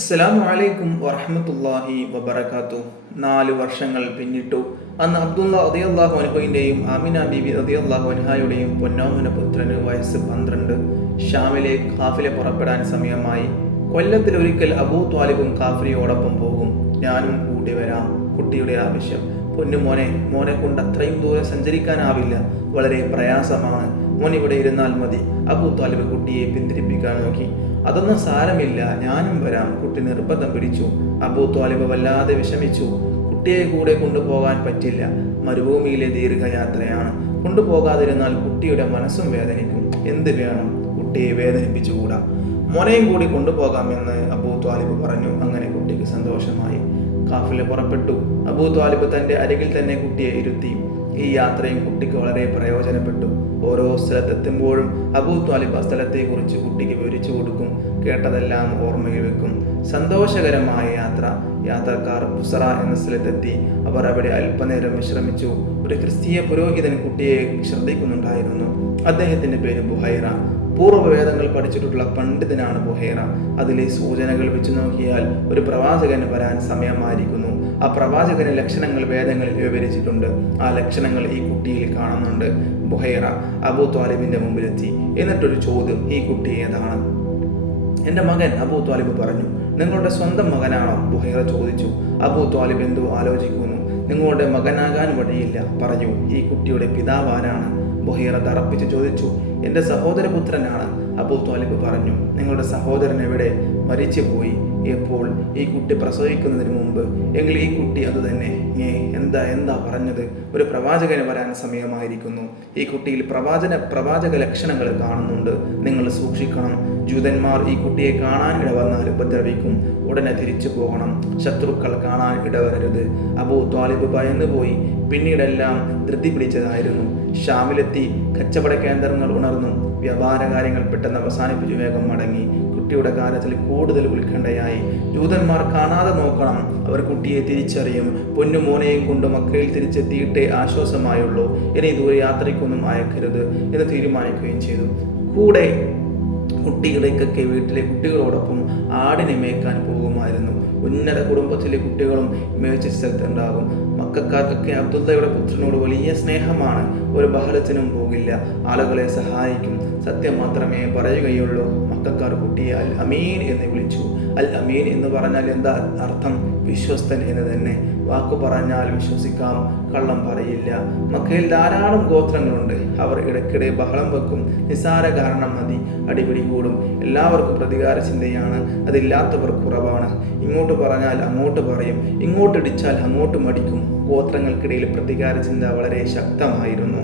അസ്സലാമു അലൈക്കും വറഹ്മത്തുള്ളാഹി വബറകാതുഹു. 4 വർഷങ്ങൾ പിന്നിട്ടു. അന്ന് അബ്ദുള്ള റളിയല്ലാഹു അൻഹുവിൻ്റെയും ആമിന ബീബി റളിയല്ലാഹു അൻഹായുടെയും പൊന്നോമന പുത്രന് വയസ്സ് 12. ഷാമിലെ ഖാഫില പുറപ്പെടാൻ സമയമായി. കൊല്ലത്തിൽ ഒരിക്കൽ അബൂ ത്വാലിബും ഖാഫിലയോടൊപ്പം പോകും. ഞാനും കൂടി വരാം. കുട്ടിയുടെ ആവശ്യം. മോനെ കൊണ്ട് അത്രയും ദൂരം സഞ്ചരിക്കാനാവില്ല, വളരെ പ്രയാസമാണ്. മോൻ ഇവിടെ ഇരുന്നാൽ മതി. അബൂ ത്വാലിബ് കുട്ടിയെ പിന്തിരിപ്പിക്കാൻ നോക്കി. അതൊന്നും സാരമില്ല, ഞാനും വരാം. കുട്ടി നിർബന്ധം പിടിച്ചു. അബൂ ത്വാലിബ് വല്ലാതെ വിഷമിച്ചു. കുട്ടിയെ കൂടെ കൊണ്ടുപോകാൻ പറ്റില്ല, മരുഭൂമിയിലെ ദീർഘയാത്രയാണ്. കൊണ്ടുപോകാതിരുന്നാൽ കുട്ടിയുടെ മനസ്സും വേദനിക്കും. എന്ത് വേണം, കുട്ടിയെ വേദനിപ്പിച്ചുകൂടാ. മോനെയും കൂടി കൊണ്ടുപോകാമെന്ന് അബൂ ത്വാലിബ് പറഞ്ഞു. അങ്ങനെ കുട്ടിക്ക് സന്തോഷമായി. ഖാഫില പുറപ്പെട്ടു. അബൂ ത്വാലിബ് തൻ്റെ അരികിൽ തന്നെ കുട്ടിയെ ഇരുത്തി. ഈ യാത്രയും കുട്ടിക്ക് വളരെ പ്രയോജനപ്പെട്ടു. ഓരോ സ്ഥലത്തെത്തുമ്പോഴും അബൂ ത്വാലിബ് ആ സ്ഥലത്തെക്കുറിച്ച് കുട്ടിക്ക് വിവരിച്ചു കൊടുക്കും. കേട്ടതെല്ലാം ഓർമ്മയിൽ വെക്കും. സന്തോഷകരമായ യാത്രക്കാർ ബുസറ എന്ന സ്ഥലത്തെത്തി. അവർ അവിടെ അല്പനേരം വിശ്രമിച്ചു. ഒരു ക്രിസ്തീയ പുരോഹിതൻ കുട്ടിയെ ശ്രദ്ധിക്കുന്നുണ്ടായിരുന്നു. അദ്ദേഹത്തിന്റെ പേര് ബുഹൈറ. പൂർവ്വവേദങ്ങൾ പഠിച്ചിട്ടുള്ള പണ്ഡിതനാണ് ബുഹൈറ. അതിലെ സൂചനകൾ വെച്ച് നോക്കിയാൽ ഒരു പ്രവാചകന് വരാൻ സമയമായിരിക്കുന്നു. ആ പ്രവാചകന്റെ ലക്ഷണങ്ങൾ വേദങ്ങളിൽ വിവരിച്ചിട്ടുണ്ട്. ആ ലക്ഷണങ്ങൾ ഈ കുട്ടിയിൽ കാണുന്നുണ്ട്. ബുഹൈറ അബൂ ത്വാലിബിന്റെ മുമ്പിലെത്തി. എന്നിട്ടൊരു ചോദ്യം, ഈ കുട്ടി ഏതാണ്? എൻ്റെ മകൻ, അബൂ ത്വാലിബ് പറഞ്ഞു. നിങ്ങളുടെ സ്വന്തം മകനാണോ? ബുഹൈറ ചോദിച്ചു. അബൂ ത്വാലിബ് എന്തോ ആലോചിക്കുന്നു. നിങ്ങളുടെ മകനാകാൻ വഴിയില്ല, പറയൂ, ഈ കുട്ടിയുടെ പിതാവ് ആരാണ്? ബുഹൈറ തറപ്പിച്ച് ചോദിച്ചു. എൻ്റെ സഹോദരപുത്രനാണ്, അബൂ ത്വാലിബ് പറഞ്ഞു. നിങ്ങളുടെ സഹോദരൻ എവിടെ? മരിച്ചുപോയി. എപ്പോൾ? ഈ കുട്ടി പ്രസവിക്കുന്നതിന് മുമ്പ്. എങ്കിൽ ഈ കുട്ടി അത് തന്നെ. എന്താ പറഞ്ഞത്? ഒരു പ്രവാചകന് വരാൻ സമയമായിരിക്കുന്നു. ഈ കുട്ടിയിൽ പ്രവാചക ലക്ഷണങ്ങൾ കാണുന്നുണ്ട്. നിങ്ങൾ സൂക്ഷിക്കണം. ജൂതന്മാർ ഈ കുട്ടിയെ കാണാൻ ഇടവന്നാൽ ഉപദ്രവിക്കും. ഉടനെ തിരിച്ചു പോകണം. ശത്രുക്കൾ കാണാൻ ഇടവരരുത്. അബൂ ത്വാലിബ് ഭയന്നുപോയി. പിന്നീടെല്ലാം ധൃതി പിടിച്ചതായിരുന്നു. ഷാമിലെത്തി. കച്ചവട കേന്ദ്രങ്ങൾ ഉണർന്നു. വ്യാപാര കാര്യങ്ങൾ പെട്ടെന്ന് അവസാനിപ്പിച്ചു വേഗം മടങ്ങി. കുട്ടിയുടെ കാര്യത്തിൽ കൂടുതൽ ഉത്കണ്ഠയായി. ജൂതന്മാർ കാണാതെ നോക്കണം, അവർ കുട്ടിയെ തിരിച്ചറിയും. പൊന്നുമോനെയും കൊണ്ട് മക്കയിൽ തിരിച്ചെത്തിയിട്ടേ ആശ്വാസമായുള്ളൂ. ഇനി ദൂരെ യാത്രയ്ക്കൊന്നും അയക്കരുത് എന്ന് തീരുമാനിക്കുകയും ചെയ്തു. കൂടെ കുട്ടികളേക്കൊക്കെ വീട്ടിലെ കുട്ടികളോടൊപ്പം ആടിനെ മേയ്ക്കാൻ പോകുമായിരുന്നു. ഉന്നത കുടുംബത്തിലെ കുട്ടികളും മേച്ച സ്ഥലത്തുണ്ടാകും. മക്കാർക്കൊക്കെ അബ്ദുള്ളയുടെ പുത്രനോട് വലിയ സ്നേഹമാണ്. ഒരു ബഹളത്തിനും പോകില്ല, ആളുകളെ സഹായിക്കും, സത്യം മാത്രമേ പറയുകയുള്ളൂ. മക്കാർ കുട്ടിയെ അൽ അമീൻ എന്ന് വിളിച്ചു. അൽ അമീൻ എന്ന് പറഞ്ഞാൽ എന്താ അർത്ഥം? വിശ്വസ്തൻ എന്ന് തന്നെ. വാക്കു പറഞ്ഞാൽ വിശ്വസിക്കാം, കള്ളം പറയില്ല. മക്കയിൽ ധാരാളം ഗോത്രങ്ങളുണ്ട്. അവർ ഇടയ്ക്കിടെ ബഹളം വെക്കും. നിസ്സാര കാരണം മതി അടിപിടി കൂടും. എല്ലാവർക്കും പ്രതികാര ചിന്തയാണ്. അതില്ലാത്തവർ കുറവാണ്. ഇങ്ങോട്ട് പറഞ്ഞാൽ അങ്ങോട്ട് പറയും, ഇങ്ങോട്ടിടിച്ചാൽ അങ്ങോട്ട് മടിക്കും. ഗോത്രങ്ങൾക്കിടയിൽ പ്രതികാര ചിന്ത വളരെ ശക്തമായിരുന്നു.